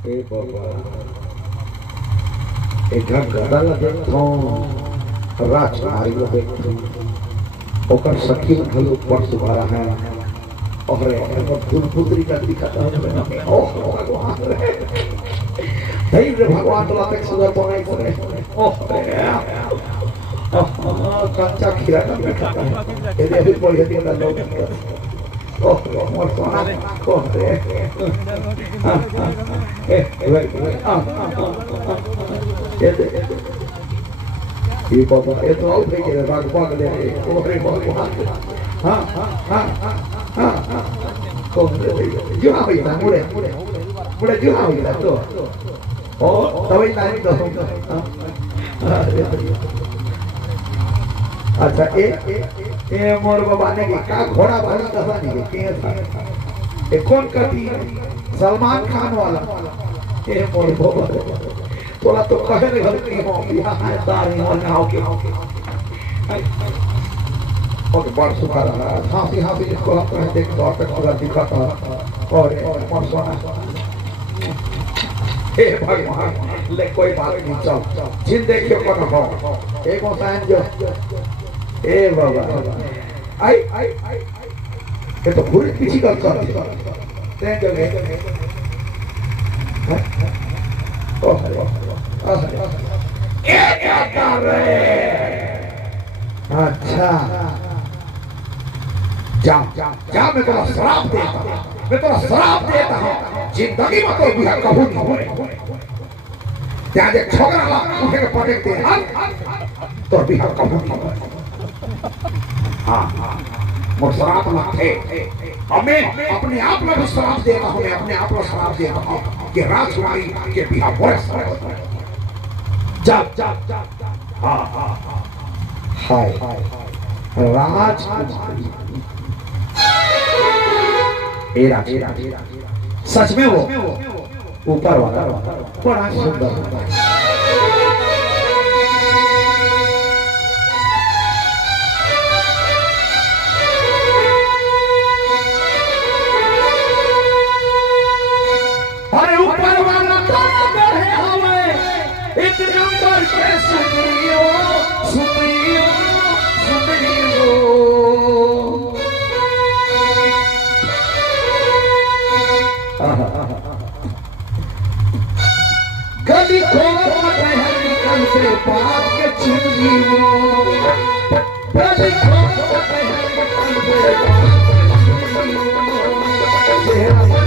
ए बाबा एक गदा लगे तो राजकुमारी लगे ओकर सखी भलो पर सुभारा है और फूल पुत्री का दिखाता है ओह भगवान रे भाई रे भगवान तो तक सुंदर बनाई करे ओह कच्चा खीरा का दिखाता है ये अभी बोल दिया ना लोग ओह मोर सोना ओह रे ये बाबा ये तो आउट है के भाग भाग ले ओह रे भगवान हां हां हां हां जो आ गया मुड़े मुड़े जो आ गया तो ओ तभी नहीं तो अच्छा ए मोर बाबा ने का घोड़ा वाला कहानी है के था ए कौन करती सलमान खान वाला ए मोर बाबा तोला तो कहे रे गलती हो यहां है दारी हो ना हो के और बड़ सुखा रहा हाथी हाथी इसको हम कहें देख तो तक पूरा दिखाता और परसोना हे भगवान ले कोई बात नहीं चल जिन देखियो कौन हो एक मसान जो ए बाबा आई ये तो पूरी किसी का कर ते जगह ए क्या कर रहे अच्छा जा मैं तेरा श्राप देता हूँ जिंदगी में तो बिहार कबूल न हो क्या देख छोकरा ला उठे के पटक दे तो बिहार कबूल न हो हाँ मोर श्राप ना थे हमें अपने आप में भी श्राप देता हूँ मैं अपने आप में श्राप देता हूँ कि राजकुमारी के बिहार वर्ष जा हाँ हाय राजकुमारी सच में वो ऊपर वाला बड़ा सुंदर अरे ऊपर वाला हमें एक नंबर पे सुनियो सुनियो सुनियो गली खोल निकल से बात के चुनी वो गली खोल निकल से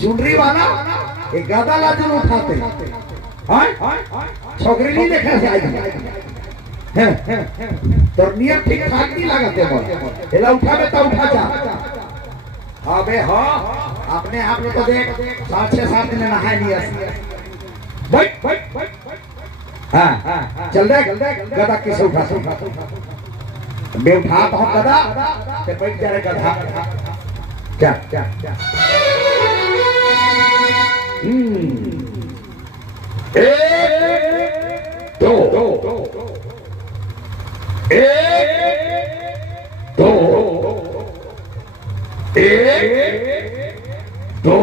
चुनरी वाला एक गादा लाजन उठाते छोकरी नहीं देखा से आई तो नियम ठीक ठाक नहीं लागते बोल एला उठा में तो उठा जा अबे हो अपने आप में तो देख 6-7 दिन नहाए लिया बैठ हाँ चल दे गधा किसे उठा बे उठा तो गधा ते बैठ जा रे गधा क्या एक दो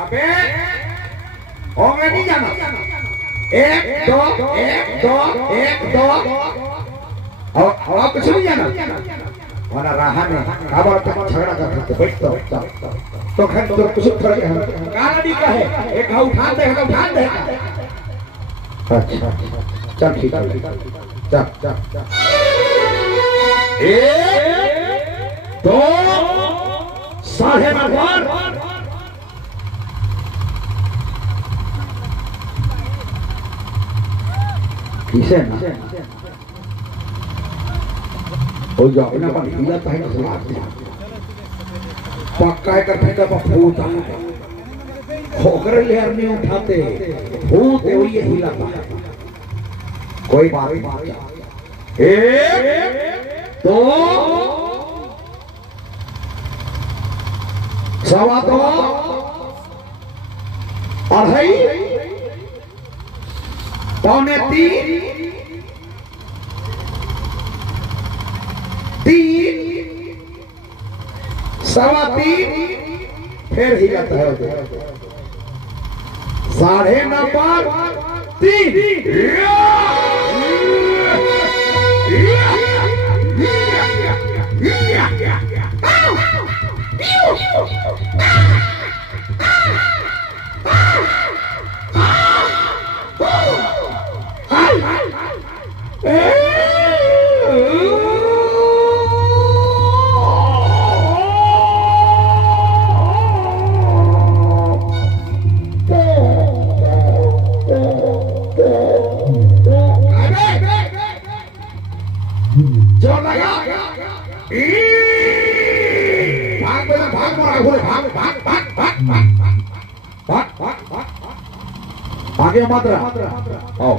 अबे होंगे नहीं जाना एक दो और कुछ नहीं जाना वरना रहा नहीं खबर तक झगड़ा करते बैठ तो खैर तो कुछ फर्क है काला नहीं कहे एक उठा दे अच्छा चल ठीक है चल एक दो साढ़े बार किसे ना हो जाओ अपना पर हिला तो है ना सुना पक्का करते का भूत होकर लेहर नहीं उठाते भूत है ये हिलाता कोई बात नहीं एक दो सवा दो अढ़ाई पौने तीन सवा तीन फिर ही जाता है 3 आगे मात्रा आओ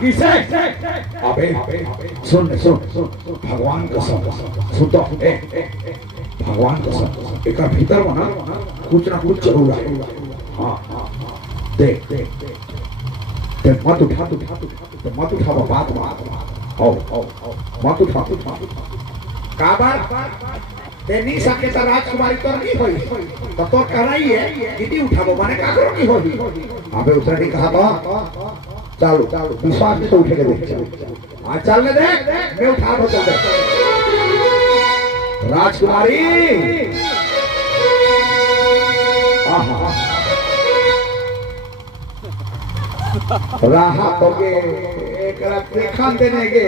किसे अबे सुन भगवान कसम सुन तो भगवान कसम एक भीतर बना कुछ ना कुछ जरूर है हाँ देख मत उठा बात मत उठा काबर ते नहीं सके तो राजकुमारी तो नहीं होई तो कहना ही है कितनी उठाबो माने का करो नहीं होई अबे उसने नहीं कहा था चलो विश्वास से उठे के देख आज चलने दे मैं उठा दो चल राजकुमारी राहा तो के एक रात देखा देने के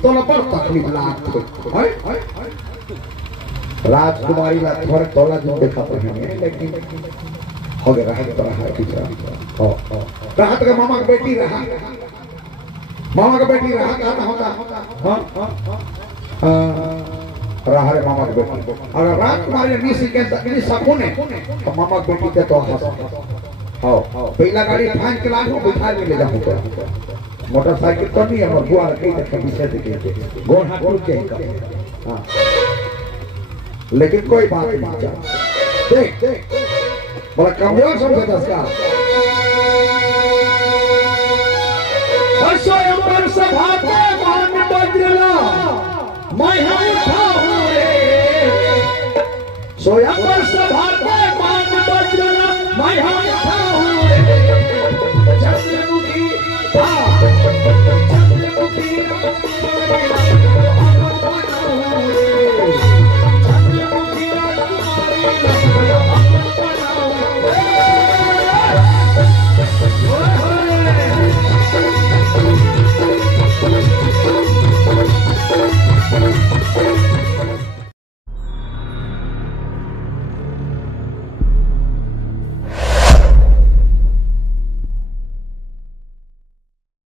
तो न पर तकलीफ लाग राजकुमारी ला थोड़ा तोला जो देखा हैं लेकिन हो गया रहा तो रहा ठीक रहा तो मामा का बेटी रहा कहता होता रहा रे मामा का बेटी अगर राजकुमारी नहीं सकुने तो मामा का बेटी तो पहला गाड़ी फाइन के लाख बिठा ले जाऊँ मोटरसाइकिल तो नहीं है बुआ कहीं गोन हाथ लेकिन कोई बात नहीं देख बड़ा कामयाब समझा उसका स्वयं पर सभा